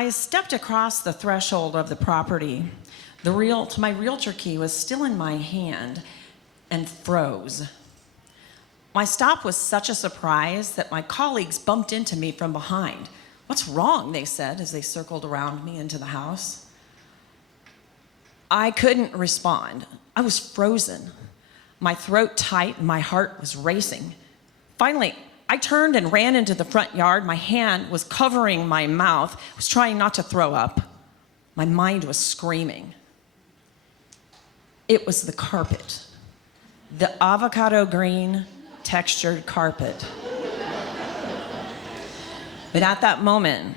I stepped across the threshold of the property. My realtor key was still in my hand and froze. My stop was such a surprise that my colleagues bumped into me from behind. "What's wrong?" they said as they circled around me into the house. I couldn't respond. I was frozen. My throat tight and my heart was racing. Finally, I turned and ran into the front yard. My hand was covering my mouth. I was trying not to throw up. My mind was screaming. It was the carpet. The avocado green textured carpet. But at that moment,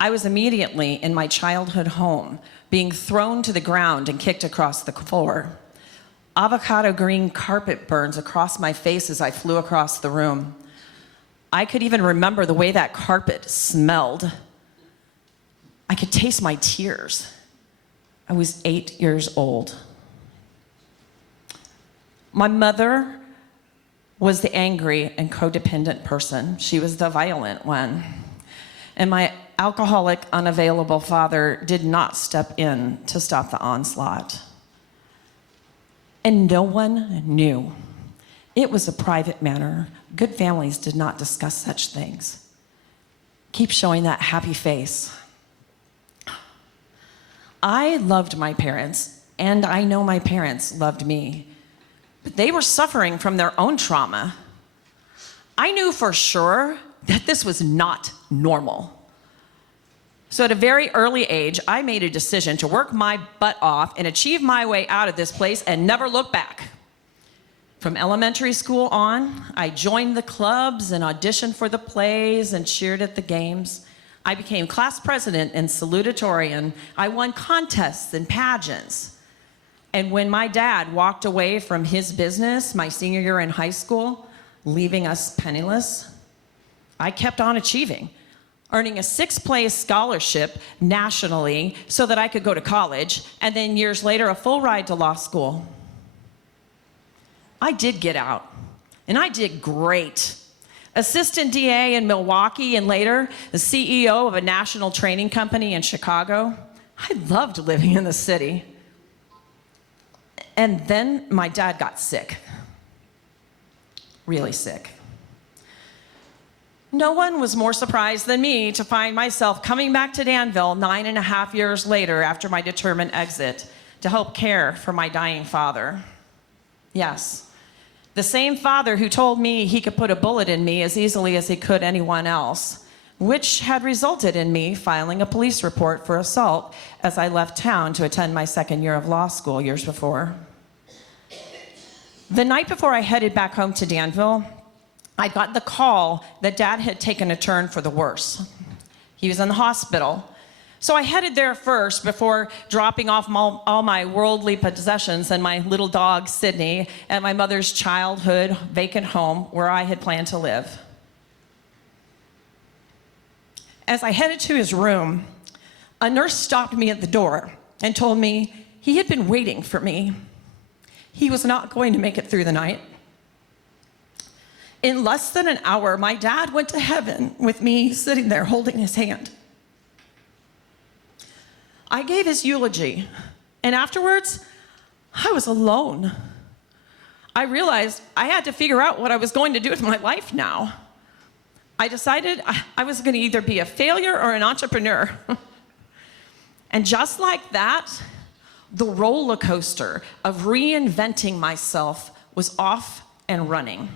I was immediately in my childhood home, being thrown to the ground and kicked across the floor. Avocado green carpet burns across my face as I flew across the room. I could even remember the way that carpet smelled. I could taste my tears. I was 8 years old. My mother was the angry and codependent person. She was the violent one. And my alcoholic, unavailable father did not step in to stop the onslaught. And no one knew. It was a private matter. Good families did not discuss such things. Keep showing that happy face. I loved my parents, and I know my parents loved me, but they were suffering from their own trauma. I knew for sure that this was not normal. So at a very early age, I made a decision to work my butt off and achieve my way out of this place and never look back. From elementary school on, I joined the clubs and auditioned for the plays and cheered at the games. I became class president and salutatorian. I won contests and pageants. And when my dad walked away from his business my senior year in high school, leaving us penniless, I kept on achieving, earning a 6th-place scholarship nationally so that I could go to college, and then years later, a full ride to law school. I did get out, and I did great. Assistant DA in Milwaukee, and later the CEO of a national training company in Chicago. I loved living in the city. And then my dad got sick, really sick. No one was more surprised than me to find myself coming back to Danville 9.5 years later after my determined exit to help care for my dying father. Yes, the same father who told me he could put a bullet in me as easily as he could anyone else, which had resulted in me filing a police report for assault as I left town to attend my 2nd year of law school years before. The night before I headed back home to Danville, I got the call that Dad had taken a turn for the worse. He was in the hospital. So I headed there first before dropping off all my worldly possessions and my little dog, Sydney, at my mother's childhood vacant home where I had planned to live. As I headed to his room, a nurse stopped me at the door and told me he had been waiting for me. He was not going to make it through the night. In less than an hour, my dad went to heaven with me sitting there holding his hand. I gave his eulogy, and afterwards, I was alone. I realized I had to figure out what I was going to do with my life now. I decided I was going to either be a failure or an entrepreneur. And just like that, the roller coaster of reinventing myself was off and running.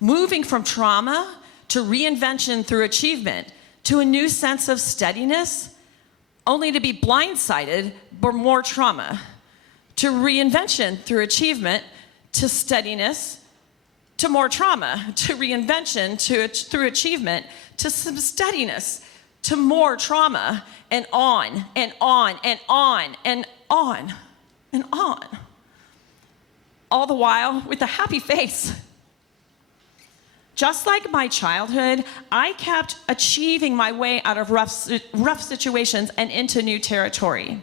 Moving from trauma to reinvention through achievement to a new sense of steadiness, only to be blindsided by more trauma, to reinvention through achievement, to steadiness, to more trauma, to reinvention through achievement, to some steadiness, to more trauma, and on, and on, and on, and on, and on. All the while with a happy face. Just like my childhood, I kept achieving my way out of rough situations and into new territory.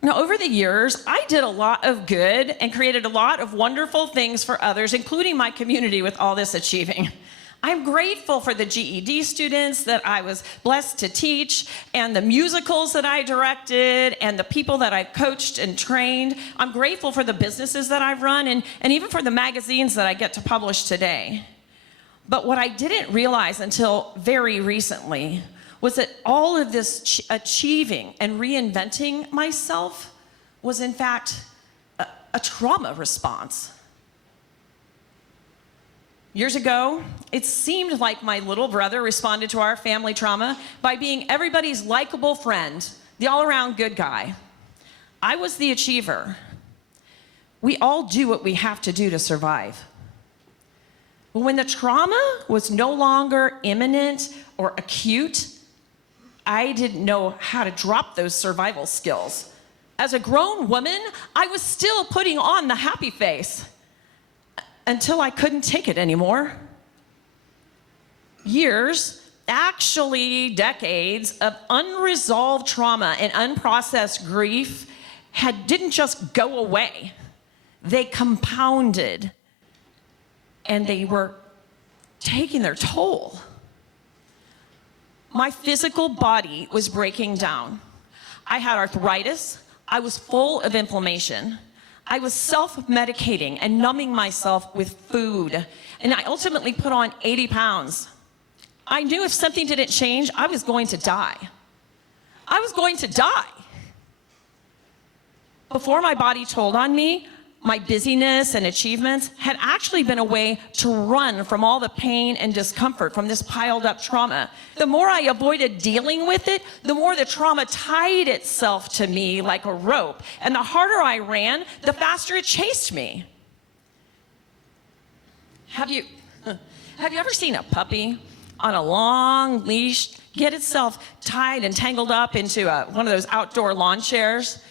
Now, over the years, I did a lot of good and created a lot of wonderful things for others, including my community with all this achieving. I'm grateful for the GED students that I was blessed to teach, and the musicals that I directed, and the people that I coached and trained. I'm grateful for the businesses that I've run, and even for the magazines that I get to publish today. But what I didn't realize until very recently was that all of this achieving and reinventing myself was in fact a trauma response. Years ago, it seemed like my little brother responded to our family trauma by being everybody's likable friend, the all-around good guy. I was the achiever. We all do what we have to do to survive. But when the trauma was no longer imminent or acute, I didn't know how to drop those survival skills. As a grown woman, I was still putting on the happy face until I couldn't take it anymore. Years, actually decades, of unresolved trauma and unprocessed grief didn't just go away. They compounded, and they were taking their toll. My physical body was breaking down. I had arthritis. I was full of inflammation. I was self-medicating and numbing myself with food, and I ultimately put on 80 pounds. I knew if something didn't change, I was going to die. I was going to die. Before my body told on me, my busyness and achievements had actually been a way to run from all the pain and discomfort from this piled up trauma. The more I avoided dealing with it, the more the trauma tied itself to me like a rope. And the harder I ran, the faster it chased me. Have you ever seen a puppy on a long leash get itself tied and tangled up into one of those outdoor lawn chairs?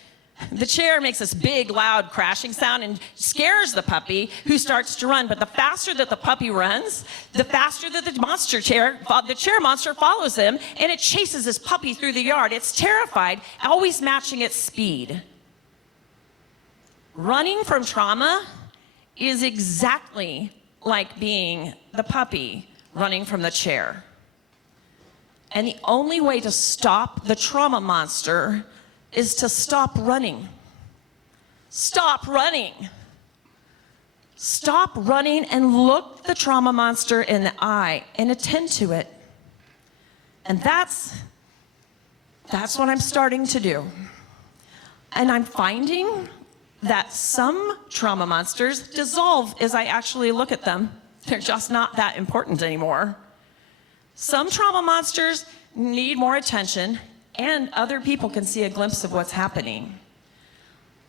The chair makes this big, loud crashing sound and scares the puppy, who starts to run. But the faster that the puppy runs, the faster that the chair monster follows him, and it chases this puppy through the yard. It's terrified, always matching its speed. Running from trauma is exactly like being the puppy running from the chair. And the only way to stop the trauma monster is to stop running. Stop running. Stop running and look the trauma monster in the eye and attend to it. And that's what I'm starting to do. And I'm finding that some trauma monsters dissolve as I actually look at them. They're just not that important anymore. Some trauma monsters need more attention, and other people can see a glimpse of what's happening.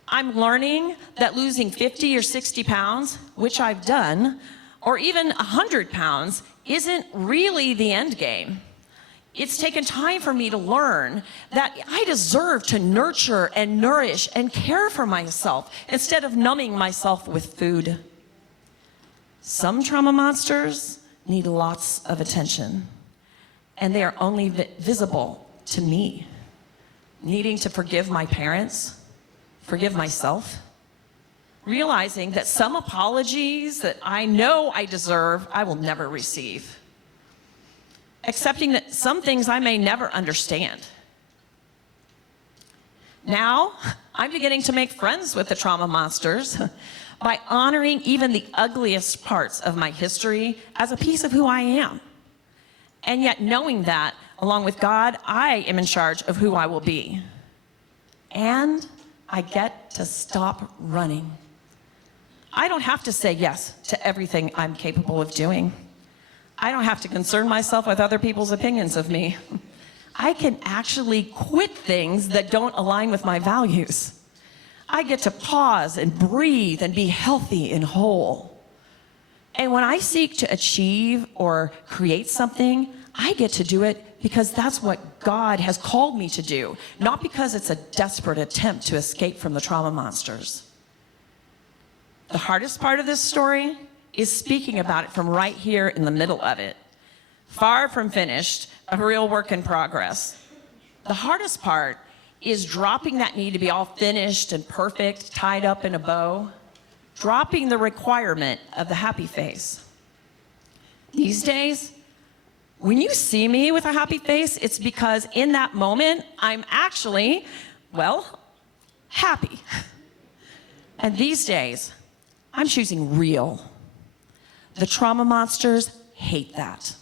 I'm learning that losing 50 or 60 pounds, which I've done, or even 100 pounds, isn't really the end game. It's taken time for me to learn that I deserve to nurture and nourish and care for myself instead of numbing myself with food. Some trauma monsters need lots of attention, and they are only visible to me. Needing to forgive my parents, forgive myself, realizing that some apologies that I know I deserve, I will never receive. Accepting that some things I may never understand. Now, I'm beginning to make friends with the trauma monsters by honoring even the ugliest parts of my history as a piece of who I am. And yet knowing that, along with God, I am in charge of who I will be. And I get to stop running. I don't have to say yes to everything I'm capable of doing. I don't have to concern myself with other people's opinions of me. I can actually quit things that don't align with my values. I get to pause and breathe and be healthy and whole. And when I seek to achieve or create something, I get to do it because that's what God has called me to do, not because it's a desperate attempt to escape from the trauma monsters. The hardest part of this story is speaking about it from right here in the middle of it. Far from finished, a real work in progress. The hardest part is dropping that need to be all finished and perfect, tied up in a bow, dropping the requirement of the happy face. These days, when you see me with a happy face, it's because in that moment, I'm actually, well, happy. And these days, I'm choosing real. The trauma monsters hate that.